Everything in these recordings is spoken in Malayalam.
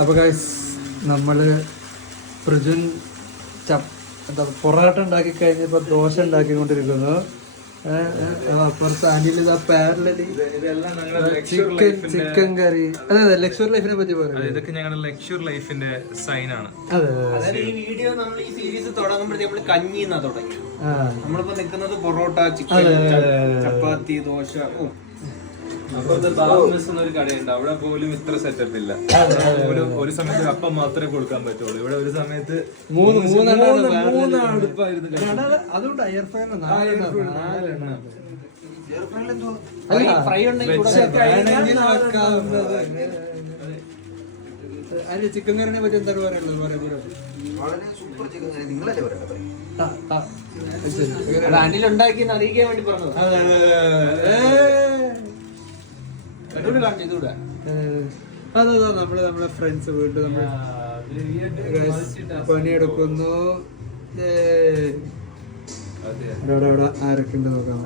അപ്പൊ ഗൈസ് നമ്മള് പ്രജുൻ പൊറോട്ട ഉണ്ടാക്കി കഴിഞ്ഞപ്പോ ദോശ ഉണ്ടാക്കിക്കൊണ്ടിരിക്കുന്നു. അപ്പുറത്ത് അനിൽ ചിക്കൻ കറി. അതെ അതെ, ലക്ഷർ ലൈഫിനെ പറ്റി പറയാം. ഇതൊക്കെ ഞങ്ങളുടെ ലക്ഷർ ലൈഫിന്റെ സൈൻ ആണ്. അതെ, ഈ വീഡിയോ നമ്മൾ ഈ സീരീസ് തുടങ്ങുമ്പോഴത്തേക്ക് നമ്മള് കഞ്ഞി എന്നാ തുടങ്ങി. നമ്മളിപ്പോ നിൽക്കുന്നത് പൊറോട്ട, ചിക്കൻ, ചപ്പാത്തി, ദോശ. അപ്പുറത്ത് ഒരു കടയുണ്ട്, അവിടെ പോലും ഇത്ര സെറ്റപ്പ് ഇല്ല. ഒരു സമയത്ത് അപ്പം മാത്രമേ കൊടുക്കാൻ പറ്റുള്ളൂ. ഇവിടെ ഒരു സമയത്ത് അതുകൊണ്ട് എയർ അതിന് ചിക്കൻ കറിനെ പറ്റി എന്താ പറയുള്ളത്? അനിലുണ്ടാക്കിയെന്ന് അറിയിക്കാൻ വേണ്ടി പറഞ്ഞത്. അതെ, നമ്മളെ ഫ്രണ്ട്സ് വീട്ടിൽ നമ്മൾ പണിയെടുക്കുന്നു. ആരൊക്കെ ഉണ്ട് നോക്കാം.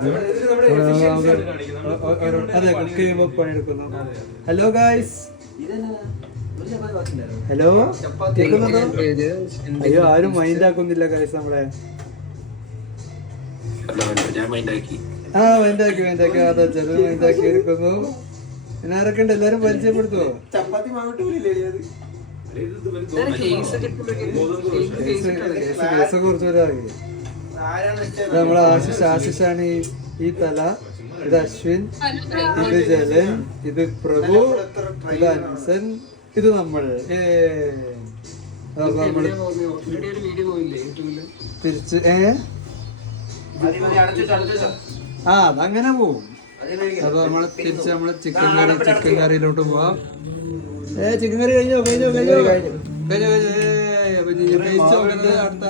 അതെ, കുക്ക് ചെയ്യുമ്പോ പണിയെടുക്കുന്നു. ഹലോ ഗായ്സ്, ഹലോ, കേൾക്കുന്നുണ്ടോ? അയ്യോ, ആരും മൈൻഡ് ആക്കുന്നില്ല ഗായ്സ് നമ്മളെ. മൈൻഡാക്കി അതെ, ചെറിയ മൈൻഡാക്കി എടുക്കുന്നു. പിന്നെ ആരൊക്കെ ഉണ്ട്? എല്ലാരും പരിചയപ്പെടുത്തുവോ? ചപ്പാത്തി കുറച്ചുപേരെ അറിയില്ല. നമ്മളെ ആശിഷാണ് ഈ തല. ഇത് അശ്വിൻ, ഇത് ജലൻ, ഇത് പ്രഭു, ഇത് അൻസൻ, ഇത് നമ്മള്. തിരിച്ച് അതങ്ങനെ പോവും. അപ്പൊ നമ്മള് തിരിച്ച് ചിക്കൻ കറിയിലോട്ട് പോവാം. ചിക്കൻ കറി കഴിഞ്ഞോ? അപ്പൊ അടുത്ത